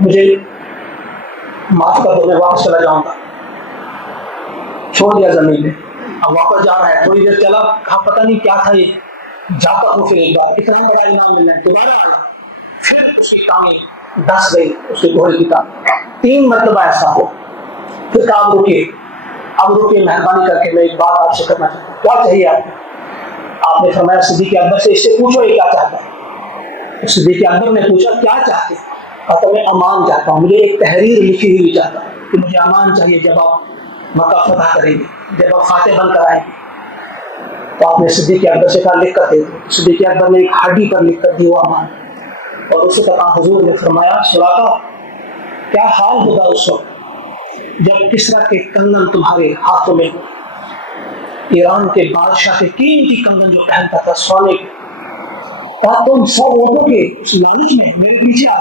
मुझे माफ कर दो, मैं वापस चला जाऊंगा। छोड़ दिया जमीन में, अब वापस जा रहा है। थोड़ी देर चला, कहा पता नहीं क्या था ये, जाता हूँ फिर एक बार, इतना बड़ा इनाम मिलना है, दोबारा आना। फिर उसकी टांगें धस गई, उसके घोड़े की टांग। 3 मरतबा ऐसा हो। फिर कहा अब रुकिए, अब रुकिए, मेहरबानी करके मैं एक बात आपसे करना चाहता हूँ। क्या चाहिए आपको? आपने फरमाया सिद्दीक़ अकबर से इससे पूछो ये क्या चाहता है। सिद्दीक़ अकबर ने पूछा क्या चाहते हैं? तो मैं अमान चाहता हूँ, मुझे एक तहरीर लिखी हुई चाहता हूँ कि मुझे अमान चाहिए जब आप मक्का फतह करेंगे, जब आप फातेह बनकर आएंगे। तो आपने सिद्दीक़ अकबर से कहा लिख कर दे दो। सिद्दीक़ अकबर ने एक हड्डी पर लिख कर दिया अमान, और उसी तरह हुजूर ने फरमाया सुराका, क्या हाल होगा उस वक्त जब किस्रा के कंगन तुम्हारे हाथों में हो, ईरान के बादशाह के कीमती कंगन जो पहनता था सोने के, तुम सब लोगों के उस लालच में मेरे पीछे आ